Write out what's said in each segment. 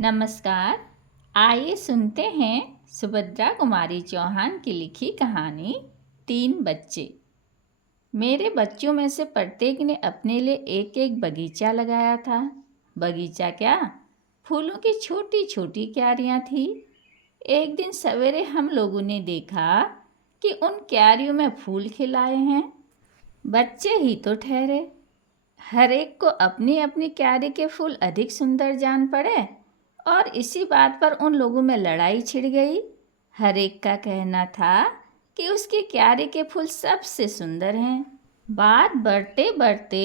नमस्कार। आइए सुनते हैं सुभद्रा कुमारी चौहान की लिखी कहानी तीन बच्चे। मेरे बच्चों में से प्रत्येक ने अपने लिए एक एक बगीचा लगाया था। बगीचा क्या, फूलों की छोटी छोटी क्यारियां थी। एक दिन सवेरे हम लोगों ने देखा कि उन क्यारियों में फूल खिलाए हैं। बच्चे ही तो ठहरे, हर एक को अपनी अपनी क्यारी के फूल अधिक सुंदर जान पड़े और इसी बात पर उन लोगों में लड़ाई छिड़ गई। हर एक का कहना था कि उसकी क्यारी के फूल सबसे सुंदर हैं। बात बढ़ते बढ़ते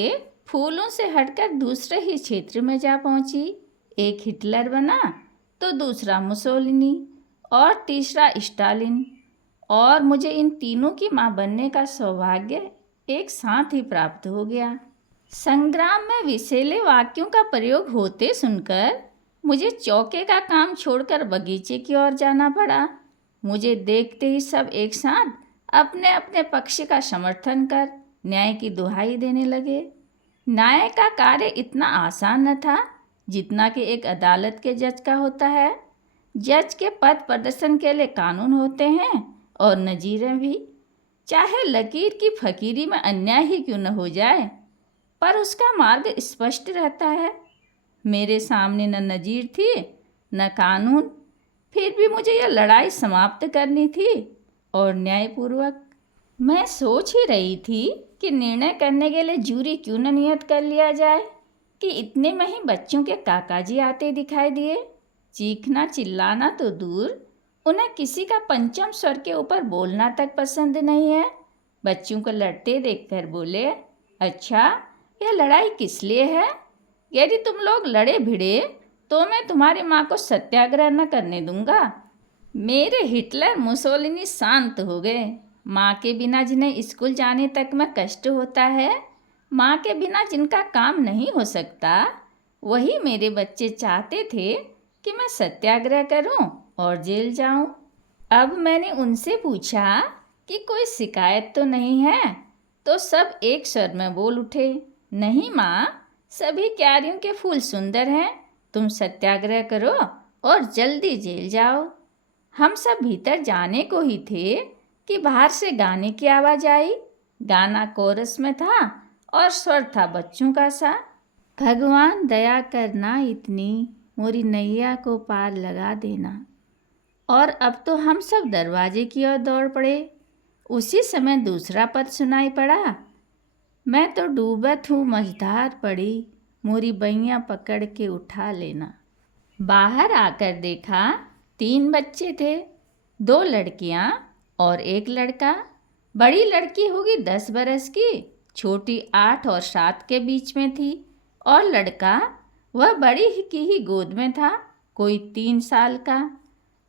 फूलों से हटकर दूसरे ही क्षेत्र में जा पहुंची। एक हिटलर बना तो दूसरा मुसोलिनी और तीसरा स्टालिन, और मुझे इन तीनों की मां बनने का सौभाग्य एक साथ ही प्राप्त हो गया। संग्राम में विषैले वाक्यों का प्रयोग होते सुनकर मुझे चौके का काम छोड़कर बगीचे की ओर जाना पड़ा। मुझे देखते ही सब एक साथ अपने अपने पक्ष का समर्थन कर न्याय की दुहाई देने लगे। न्याय का कार्य इतना आसान न था जितना कि एक अदालत के जज का होता है। जज के पद प्रदर्शन के लिए कानून होते हैं और नजीरें भी, चाहे लकीर की फकीरी में अन्याय ही क्यों न हो जाए, पर उसका मार्ग स्पष्ट रहता है। मेरे सामने न नजीर थी न कानून, फिर भी मुझे यह लड़ाई समाप्त करनी थी और न्यायपूर्वक। मैं सोच ही रही थी कि निर्णय करने के लिए जूरी क्यों न नियत कर लिया जाए कि इतने में ही बच्चों के काकाजी आते दिखाई दिए। चीखना चिल्लाना तो दूर, उन्हें किसी का पंचम स्वर के ऊपर बोलना तक पसंद नहीं है। बच्चों को लड़ते देखकर बोले, अच्छा, यह लड़ाई किस लिए है? यदि तुम लोग लड़े भिड़े तो मैं तुम्हारी माँ को सत्याग्रह न करने दूंगा। मेरे हिटलर मुसोलिनी शांत हो गए। माँ के बिना जिन्हें स्कूल जाने तक में कष्ट होता है, माँ के बिना जिनका काम नहीं हो सकता, वही मेरे बच्चे चाहते थे कि मैं सत्याग्रह करूं और जेल जाऊं। अब मैंने उनसे पूछा कि कोई शिकायत तो नहीं है, तो सब एक स्वर में बोल उठे, नहीं माँ, सभी क्यारियों के फूल सुंदर हैं, तुम सत्याग्रह करो और जल्दी जेल जाओ। हम सब भीतर जाने को ही थे कि बाहर से गाने की आवाज़ आई। गाना कोरस में था और स्वर था बच्चों का सा। भगवान दया करना इतनी, मोरी नैया को पार लगा देना। और अब तो हम सब दरवाजे की ओर दौड़ पड़े। उसी समय दूसरा पद सुनाई पड़ा, मैं तो डूबत हूँ मझधार पड़ी, मोरी बैया पकड़ के उठा लेना। बाहर आकर देखा, तीन बच्चे थे, दो लड़कियाँ और एक लड़का। बड़ी लड़की होगी 10 बरस की, छोटी 8 और 7 के बीच में थी, और लड़का वह बड़ी की ही गोद में था, कोई 3 साल का।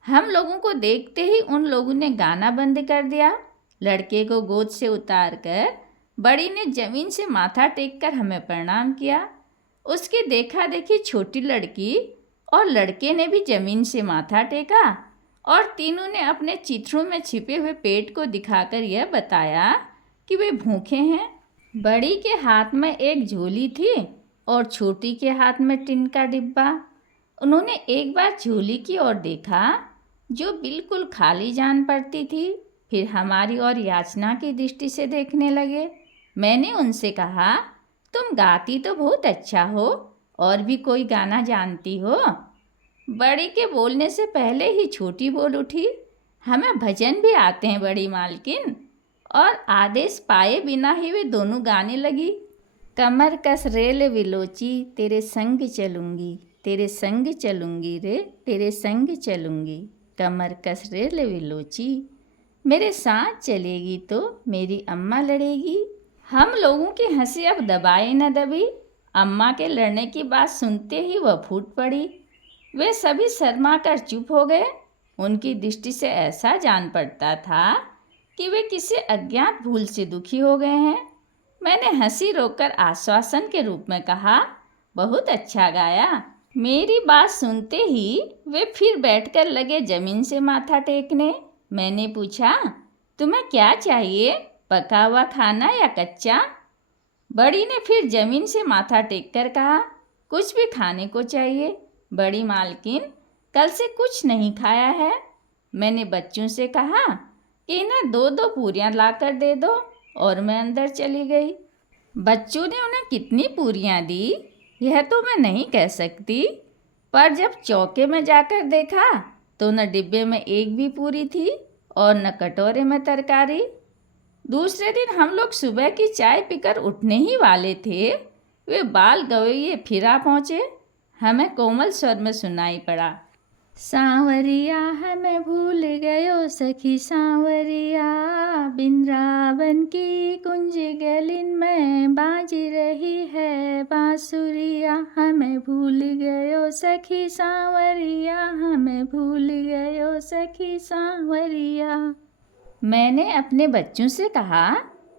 हम लोगों को देखते ही उन लोगों ने गाना बंद कर दिया। लड़के को गोद से उतार कर बड़ी ने जमीन से माथा टेककर हमें प्रणाम किया। उसकी देखा देखी छोटी लड़की और लड़के ने भी जमीन से माथा टेका और तीनों ने अपने चित्रों में छिपे हुए पेट को दिखाकर यह बताया कि वे भूखे हैं। बड़ी के हाथ में एक झोली थी और छोटी के हाथ में टिन का डिब्बा। उन्होंने एक बार झोली की ओर देखा जो बिल्कुल खाली जान पड़ती थी, फिर हमारी ओर याचना की दृष्टि से देखने लगे। मैंने उनसे कहा, तुम गाती तो बहुत अच्छा हो, और भी कोई गाना जानती हो? बड़ी के बोलने से पहले ही छोटी बोल उठी, हमें भजन भी आते हैं बड़ी मालकिन। और आदेश पाए बिना ही वे दोनों गाने लगी। कमर कस रेल विलोची, तेरे संग चलूंगी, तेरे संग चलूंगी रे, तेरे संग चलूंगी। कमर कस रेल विलोची, मेरे साथ चलेगी तो मेरी अम्मा लड़ेगी। हम लोगों की हंसी अब दबाए न दबी। अम्मा के लड़ने की बात सुनते ही वह फूट पड़ी। वे सभी शर्मा कर चुप हो गए। उनकी दृष्टि से ऐसा जान पड़ता था कि वे किसी अज्ञात भूल से दुखी हो गए हैं। मैंने हंसी रोककर आश्वासन के रूप में कहा, बहुत अच्छा गाया। मेरी बात सुनते ही वे फिर बैठकर लगे जमीन से माथा टेकने। मैंने पूछा, तुम्हें क्या चाहिए, पका हुआ खाना या कच्चा? बड़ी ने फिर जमीन से माथा टेककर कहा, कुछ भी खाने को चाहिए, बड़ी मालकिन कल से कुछ नहीं खाया है। मैंने बच्चों से कहा कि इन्हें 2-2 पूरियां लाकर दे दो और मैं अंदर चली गई। बच्चों ने उन्हें कितनी पूरियां दी यह तो मैं नहीं कह सकती, पर जब चौके में जाकर देखा तो न डिब्बे में एक भी पूरी थी और न कटोरे में तरकारी। दूसरे दिन हम लोग सुबह की चाय पीकर उठने ही वाले थे, वे बाल गवैये फिर आ पहुँचे। हमें कोमल स्वर में सुनाई पड़ा, सांवरिया हमें भूल गयो सखी सांवरिया, बिंद्रावन की कुंज गलिन में बाज रही है बांसुरिया, हमें भूल गयो सखी सांवरिया, हमें भूल गयो सखी सांवरिया। मैंने अपने बच्चों से कहा,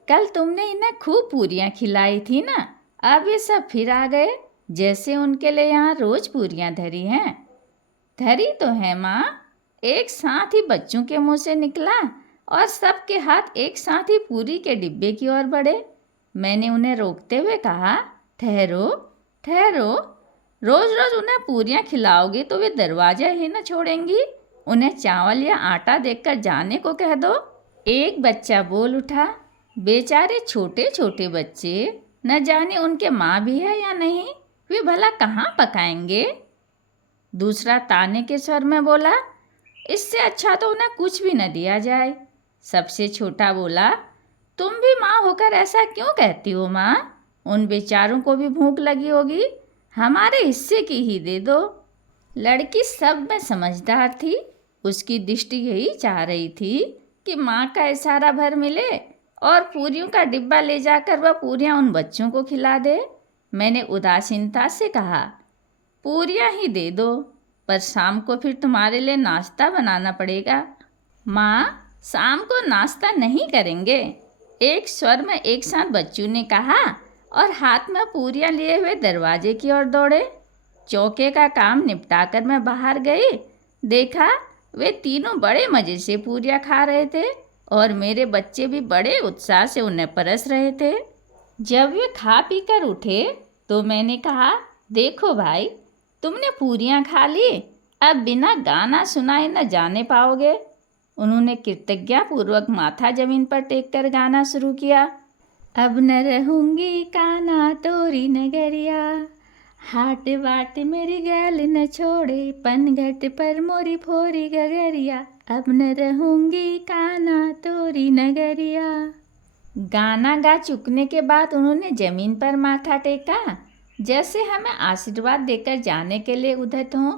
कल तुमने इन्हें खूब पूरियां खिलाई थी ना, अब ये सब फिर आ गए जैसे उनके लिए यहाँ रोज पूरियां धरी हैं। धरी तो है माँ, एक साथ ही बच्चों के मुंह से निकला और सबके हाथ एक साथ ही पूरी के डिब्बे की ओर बढ़े। मैंने उन्हें रोकते हुए कहा, ठहरो ठहरो, रोज रोज उन्हें पूरियां खिलाओगी तो वे दरवाजा ही न छोड़ेंगी, उन्हें चावल या आटा देकर जाने को कह दो। एक बच्चा बोल उठा, बेचारे छोटे छोटे बच्चे, न जाने उनके माँ भी है या नहीं, वे भला कहाँ पकाएंगे। दूसरा ताने के स्वर में बोला, इससे अच्छा तो उन्हें कुछ भी न दिया जाए। सबसे छोटा बोला, तुम भी माँ होकर ऐसा क्यों कहती हो माँ, उन बेचारों को भी भूख लगी होगी, हमारे हिस्से की ही दे दो। लड़की सब में समझदार थी, उसकी दृष्टि यही चाह रही थी कि माँ का इशारा भर मिले और पूरियों का डिब्बा ले जाकर वह पूरियाँ उन बच्चों को खिला दे। मैंने उदासीनता से कहा, पूरियाँ ही दे दो, पर शाम को फिर तुम्हारे लिए नाश्ता बनाना पड़ेगा। माँ, शाम को नाश्ता नहीं करेंगे, एक स्वर में एक साथ बच्चों ने कहा और हाथ में पूरियाँ लिए हुए दरवाजे की ओर दौड़े। चौके का काम निपटाकर मैं बाहर गई, देखा वे तीनों बड़े मज़े से पूरियाँ खा रहे थे और मेरे बच्चे भी बड़े उत्साह से उन्हें परस रहे थे। जब वे खा पी कर उठे तो मैंने कहा, देखो भाई, तुमने पूरियाँ खा ली, अब बिना गाना सुनाए न जाने पाओगे। उन्होंने कृतज्ञतापूर्वक माथा जमीन पर टेक कर गाना शुरू किया। अब न रहूँगी काना तोरी नगरिया, हाट बाट मेरी गैल न छोड़े, पनघट पर मोरी फोरी गगरिया, अब न रहूँगी काना तोरी नगरिया। गाना गा चुकने के बाद उन्होंने जमीन पर माथा टेका, जैसे हमें आशीर्वाद देकर जाने के लिए उद्यत हों,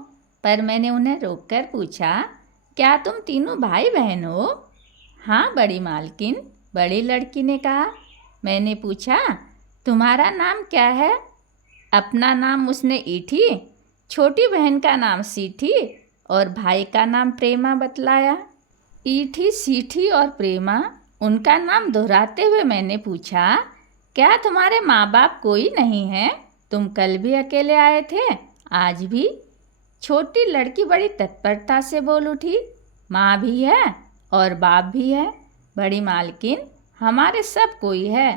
पर मैंने उन्हें रोककर पूछा, क्या तुम तीनों भाई बहन हो? हाँ बड़ी मालकिन, बड़ी लड़की ने कहा। मैंने पूछा, तुम्हारा नाम क्या है? अपना नाम उसने ईठी, छोटी बहन का नाम सीठी और भाई का नाम प्रेमा बतलाया। ईठी, सीठी और प्रेमा, उनका नाम दोहराते हुए मैंने पूछा, क्या तुम्हारे माँ बाप कोई नहीं है? तुम कल भी अकेले आए थे, आज भी? छोटी लड़की बड़ी तत्परता से बोल उठी, माँ भी है और बाप भी है बड़ी मालकिन, हमारे सब कोई है।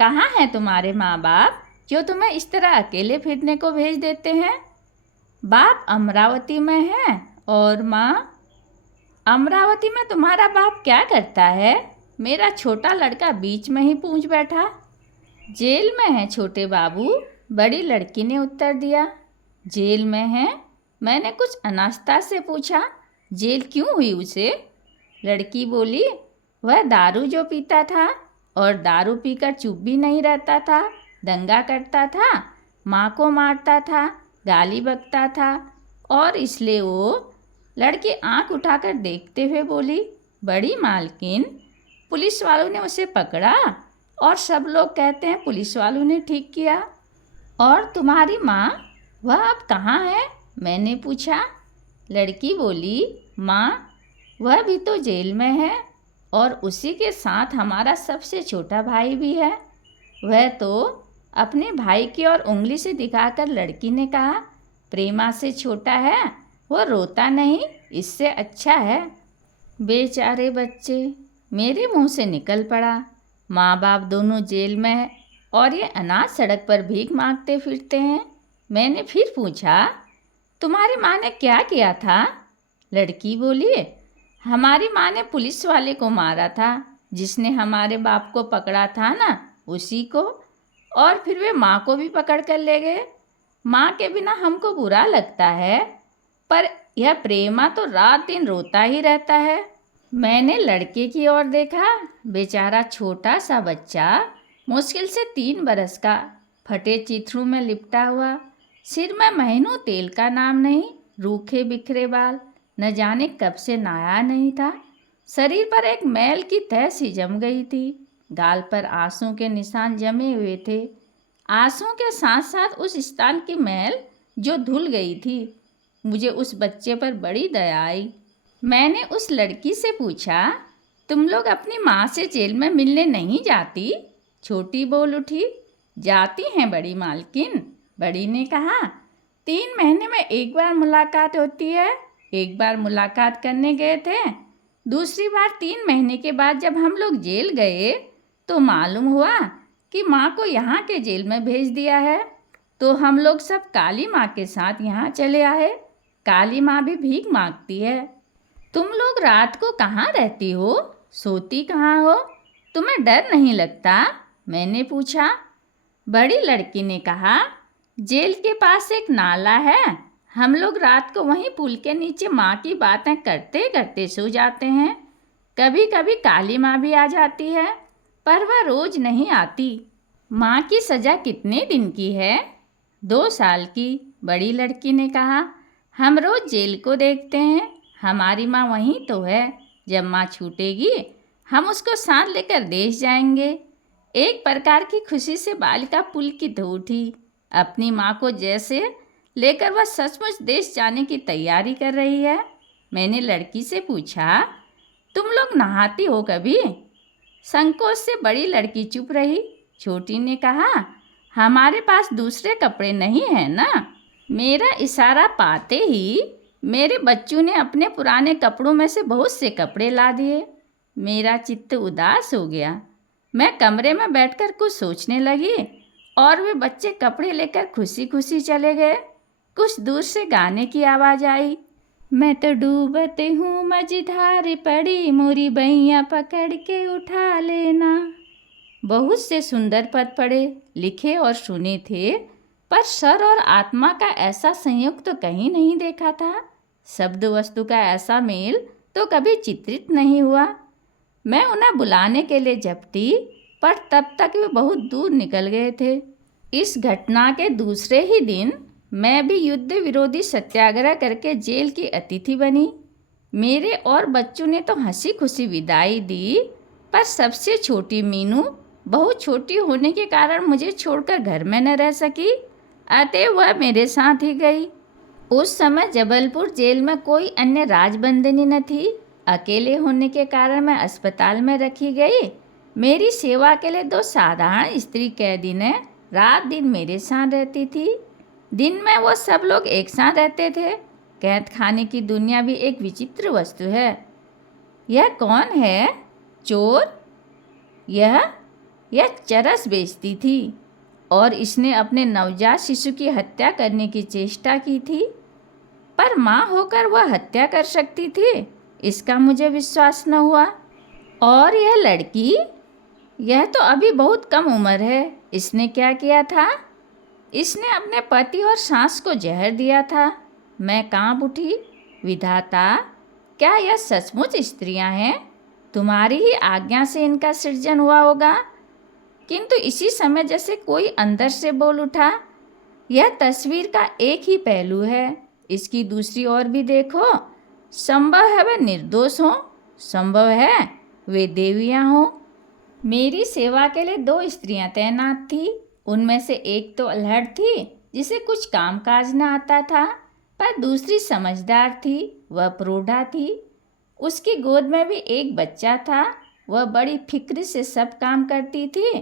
कहाँ हैं तुम्हारे माँ बाप जो तुम्हें इस तरह अकेले फिरने को भेज देते हैं? बाप अमरावती में है और माँ? अमरावती में तुम्हारा बाप क्या करता है? मेरा छोटा लड़का बीच में ही पूछ बैठा। जेल में है छोटे बाबू, बड़ी लड़की ने उत्तर दिया। जेल में है? मैंने कुछ अनास्था से पूछा, जेल क्यों हुई उसे? लड़की बोली, वह दारू जो पीता था और दारू पीकर चुप भी नहीं रहता था, दंगा करता था, माँ को मारता था, गाली बकता था और इसलिए वो। लड़की आंख उठाकर देखते हुए बोली, बड़ी मालकिन, पुलिस वालों ने उसे पकड़ा और सब लोग कहते हैं पुलिस वालों ने ठीक किया। और तुम्हारी माँ, वह अब कहाँ है? मैंने पूछा। लड़की बोली, माँ, वह भी तो जेल में है और उसी के साथ हमारा सबसे छोटा भाई भी है। वह तो अपने भाई की ओर उंगली से दिखाकर लड़की ने कहा, प्रेमा से छोटा है, वह रोता नहीं, इससे अच्छा है। बेचारे बच्चे, मेरे मुंह से निकल पड़ा, माँ बाप दोनों जेल में है और ये अनाथ सड़क पर भीख मांगते फिरते हैं। मैंने फिर पूछा, तुम्हारी माँ ने क्या किया था? लड़की बोली, हमारी माँ ने पुलिस वाले को मारा था, जिसने हमारे बाप को पकड़ा था ना, उसी को। और फिर वे माँ को भी पकड़ कर ले गए। माँ के बिना हमको बुरा लगता है, पर यह प्रेमा तो रात दिन रोता ही रहता है। मैंने लड़के की ओर देखा। बेचारा छोटा सा बच्चा, मुश्किल से 3 बरस का, फटे चिथड़ों में लिपटा हुआ, सिर में महीनों तेल का नाम नहीं, रूखे बिखरे बाल, न जाने कब से नहाया नहीं था। शरीर पर एक मैल की तह सी जम गई थी। गाल पर आंसू के निशान जमे हुए थे। आंसू के साथ साथ उस स्थान की मैल जो धुल गई थी। मुझे उस बच्चे पर बड़ी दया आई। मैंने उस लड़की से पूछा, तुम लोग अपनी माँ से जेल में मिलने नहीं जाती? छोटी बोल उठी, जाती हैं बड़ी मालकिन। बड़ी ने कहा, 3 महीने में एक बार मुलाकात होती है। एक बार मुलाकात करने गए थे। दूसरी बार 3 महीने के बाद जब हम लोग जेल गए तो मालूम हुआ कि माँ को यहाँ के जेल में भेज दिया है। तो हम लोग सब काली माँ के साथ यहाँ चले आए। काली माँ भी भीख मांगती है। तुम लोग रात को कहाँ रहती हो? सोती कहाँ हो? तुम्हें डर नहीं लगता? मैंने पूछा। बड़ी लड़की ने कहा, जेल के पास एक नाला है। हम लोग रात को वहीं पुल के नीचे माँ की बातें करते करते सो जाते हैं। कभी कभी काली माँ भी आ जाती है, पर वह रोज नहीं आती। माँ की सज़ा कितने दिन की है? 2 साल की। बड़ी लड़की ने कहा, हम रोज जेल को देखते हैं। हमारी माँ वहीं तो है। जब माँ छूटेगी हम उसको साथ लेकर देश जाएंगे। एक प्रकार की खुशी से बालिका पुलकित हो उठी। अपनी माँ को जैसे लेकर वह सचमुच देश जाने की तैयारी कर रही है। मैंने लड़की से पूछा, तुम लोग नहाती हो कभी? संकोच से बड़ी लड़की चुप रही। छोटी ने कहा, हमारे पास दूसरे कपड़े नहीं हैं ना। मेरा इशारा पाते ही मेरे बच्चों ने अपने पुराने कपड़ों में से बहुत से कपड़े ला दिए। मेरा चित्त उदास हो गया। मैं कमरे में बैठकर कुछ सोचने लगी और वे बच्चे कपड़े लेकर खुशी खुशी चले गए। कुछ दूर से गाने की आवाज़ आई, मैं तो डूबती हूँ मझधार पड़ी, मोरी बैया पकड़ के उठा लेना। बहुत से सुंदर पद पढ़े, लिखे और सुने थे, पर सर और आत्मा का ऐसा संयोग तो कहीं नहीं देखा था। शब्द वस्तु का ऐसा मेल तो कभी चित्रित नहीं हुआ। मैं उन्हें बुलाने के लिए झपटी, पर तब तक वे बहुत दूर निकल गए थे। इस घटना के दूसरे ही दिन मैं भी युद्ध विरोधी सत्याग्रह करके जेल की अतिथि बनी। मेरे और बच्चों ने तो हंसी खुशी विदाई दी, पर सबसे छोटी मीनू बहुत छोटी होने के कारण मुझे छोड़कर घर में न रह सकी, अतः वह मेरे साथ ही गई। उस समय जबलपुर जेल में कोई अन्य राजबंदनी न थी। अकेले होने के कारण मैं अस्पताल में रखी गई। मेरी सेवा के लिए 2 साधारण स्त्री कैदी ने रात दिन मेरे साथ रहती थी। दिन में वो सब लोग एक साथ रहते थे। कैद खाने की दुनिया भी एक विचित्र वस्तु है। यह कौन है? चोर? यह चरस बेचती थी और इसने अपने नवजात शिशु की हत्या करने की चेष्टा की थी। पर माँ होकर वह हत्या कर सकती थी, इसका मुझे विश्वास न हुआ। और यह लड़की, यह तो अभी बहुत कम उम्र है। इसने क्या किया था? इसने अपने पति और सास को जहर दिया था। मैं कांप उठी। विधाता, क्या यह सचमुच स्त्रियां हैं? तुम्हारी ही आज्ञा से इनका सृजन हुआ होगा। किंतु इसी समय जैसे कोई अंदर से बोल उठा, यह तस्वीर का एक ही पहलू है, इसकी दूसरी ओर भी देखो। संभव है वे निर्दोष हों, संभव है वे देवियां हों। मेरी सेवा के लिए 2 स्त्रियां तैनात थी। उनमें से एक तो अल्हड़ थी, जिसे कुछ काम काज न आता था, पर दूसरी समझदार थी, वह प्रोढ़ा थी। उसकी गोद में भी एक बच्चा था। वह बड़ी फिक्र से सब काम करती थी।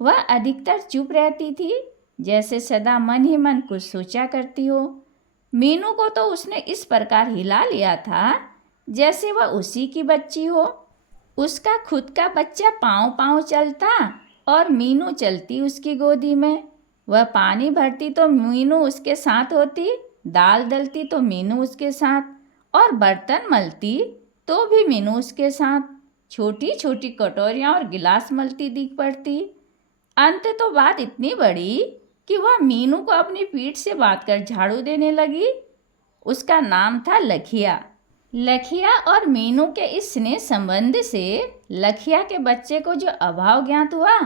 वह अधिकतर चुप रहती थी, जैसे सदा मन ही मन कुछ सोचा करती हो। मीनू को तो उसने इस प्रकार हिला लिया था जैसे वह उसी की बच्ची हो। उसका खुद का बच्चा पाँव पाँव चलता और मीनू चलती उसकी गोदी में। वह पानी भरती तो मीनू उसके साथ होती दाल दलती तो मीनू उसके साथ, और बर्तन मलती तो भी मीनू उसके साथ। छोटी छोटी कटोरियाँ और गिलास मलती दिख पड़ती। अंत तो बात इतनी बड़ी कि वह मीनू को अपनी पीठ से बांध कर झाड़ू देने लगी। उसका नाम था लखिया। लखिया और मीनू के इस स्नेह संबंध से लखिया के बच्चे को जो अभाव ज्ञात हुआ,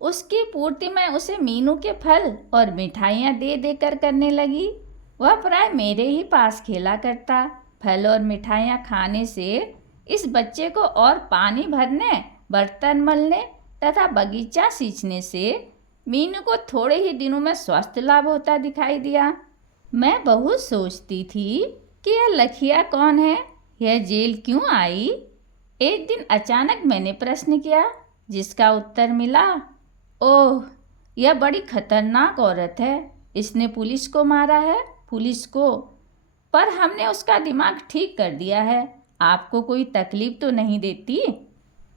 उसकी पूर्ति मैं उसे मीनू के फल और मिठाइयाँ दे देकर करने लगी। वह प्राय मेरे ही पास खेला करता। फल और मिठाइयाँ खाने से इस बच्चे को और पानी भरने, बर्तन मलने तथा बगीचा सींचने से मीनू को थोड़े ही दिनों में स्वास्थ्य लाभ होता दिखाई दिया। मैं बहुत सोचती थी कि यह लखिया कौन है, यह जेल क्यों आई। एक दिन अचानक मैंने प्रश्न किया, जिसका उत्तर मिला, ओह, यह बड़ी खतरनाक औरत है, इसने पुलिस को मारा है, पुलिस को। पर हमने उसका दिमाग ठीक कर दिया है, आपको कोई तकलीफ तो नहीं देती।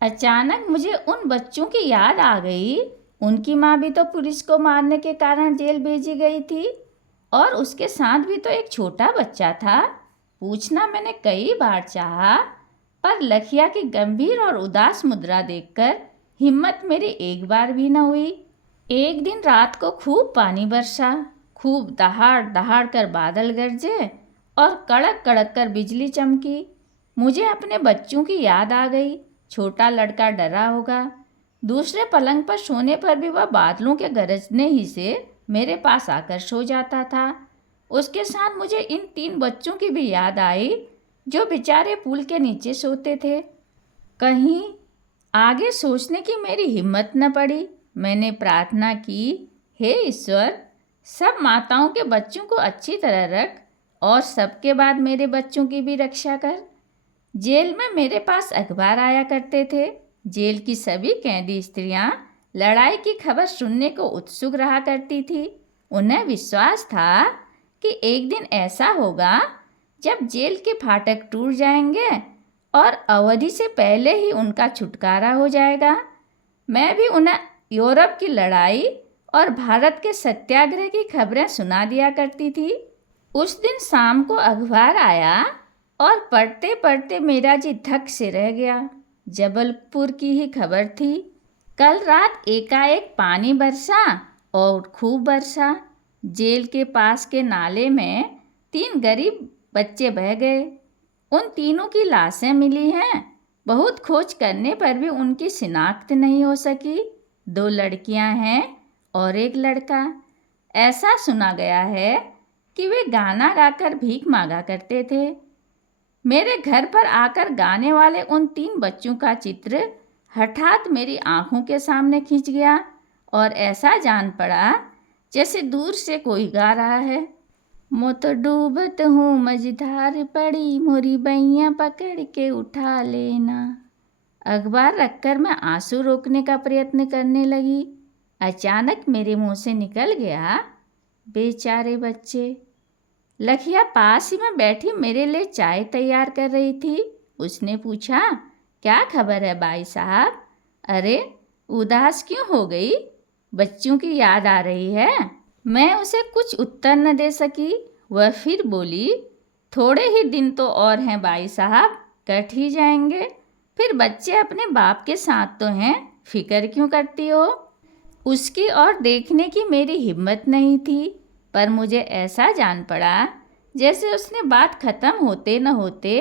अचानक मुझे उन बच्चों की याद आ गई। उनकी माँ भी तो पुलिस को मारने के कारण जेल भेजी गई थी, और उसके साथ भी तो एक छोटा बच्चा था। पूछना मैंने कई बार चाहा, पर लखिया की गंभीर और उदास मुद्रा देखकर हिम्मत मेरी एक बार भी न हुई। एक दिन रात को खूब पानी बरसा, खूब दहाड़ दहाड़ कर बादल गरजे और कड़क कड़क कर बिजली चमकी। मुझे अपने बच्चों की याद आ गई। छोटा लड़का डरा होगा। दूसरे पलंग पर सोने पर भी वह बादलों के गरजने ही से मेरे पास आकर सो जाता था। उसके साथ मुझे इन 3 बच्चों की भी याद आई, जो बेचारे पुल के नीचे सोते थे। कहीं आगे सोचने की मेरी हिम्मत न पड़ी। मैंने प्रार्थना की, हे ईश्वर, सब माताओं के बच्चों को अच्छी तरह रख और सबके बाद मेरे बच्चों की भी रक्षा कर। जेल में मेरे पास अखबार आया करते थे। जेल की सभी कैदी स्त्रियां लड़ाई की खबर सुनने को उत्सुक रहा करती थी। उन्हें विश्वास था कि एक दिन ऐसा होगा जब जेल के फाटक टूट जाएंगे और अवधि से पहले ही उनका छुटकारा हो जाएगा। मैं भी उन्हें यूरोप की लड़ाई और भारत के सत्याग्रह की खबरें सुना दिया करती थी। उस दिन शाम को अखबार आया और पढ़ते पढ़ते मेरा जी धक से रह गया। जबलपुर की ही खबर थी। कल रात एकाएक पानी बरसा और खूब बरसा। जेल के पास के नाले में 3 गरीब बच्चे बह गए। उन तीनों की लाशें मिली हैं। बहुत खोज करने पर भी उनकी शिनाख्त नहीं हो सकी। 2 लड़कियां हैं और एक लड़का। ऐसा सुना गया है कि वे गाना गाकर भीख मांगा करते थे। मेरे घर पर आकर गाने वाले उन 3 बच्चों का चित्र हठात मेरी आंखों के सामने खिंच गया और ऐसा जान पड़ा जैसे दूर से कोई गा रहा है। मैं तो डूबत हूँ मझधार पड़ी, मोरी बैया पकड़ के उठा लेना। अखबार रखकर मैं आंसू रोकने का प्रयत्न करने लगी। अचानक मेरे मुंह से निकल गया, बेचारे बच्चे। लखिया पास ही में बैठी मेरे लिए चाय तैयार कर रही थी। उसने पूछा, क्या खबर है भाई साहब? अरे, उदास क्यों हो गई? बच्चों की याद आ रही है? मैं उसे कुछ उत्तर न दे सकी। वह फिर बोली, थोड़े ही दिन तो और हैं भाई साहब, कट ही जाएंगे। फिर बच्चे अपने बाप के साथ तो हैं, फिक्र क्यों करती हो? उसकी ओर देखने की मेरी हिम्मत नहीं थी, पर मुझे ऐसा जान पड़ा जैसे उसने बात खत्म होते न होते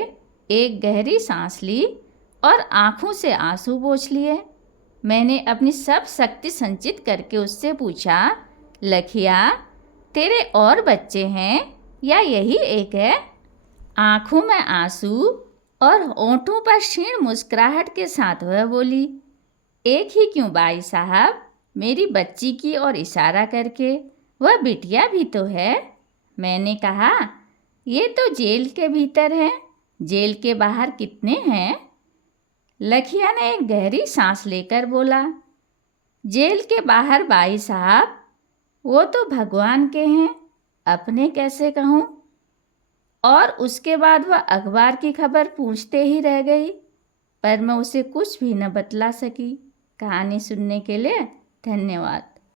एक गहरी सांस ली और आंखों से आंसू पोंछ लिए। मैंने अपनी सब शक्ति संचित करके उससे पूछा, लखिया, तेरे और बच्चे हैं या यही एक है? आंखों में आंसू और होंठों पर क्षीण मुस्कुराहट के साथ वह बोली, एक ही क्यों भाई साहब? मेरी बच्ची की ओर इशारा करके, वह बिटिया भी तो है। मैंने कहा, ये तो जेल के भीतर है, जेल के बाहर कितने हैं? लखिया ने एक गहरी सांस लेकर बोला, जेल के बाहर भाई साहब, वो तो भगवान के हैं, अपने कैसे कहूँ? और उसके बाद वह अखबार की खबर पूछते ही रह गई, पर मैं उसे कुछ भी न बतला सकी। कहानी सुनने के लिए धन्यवाद।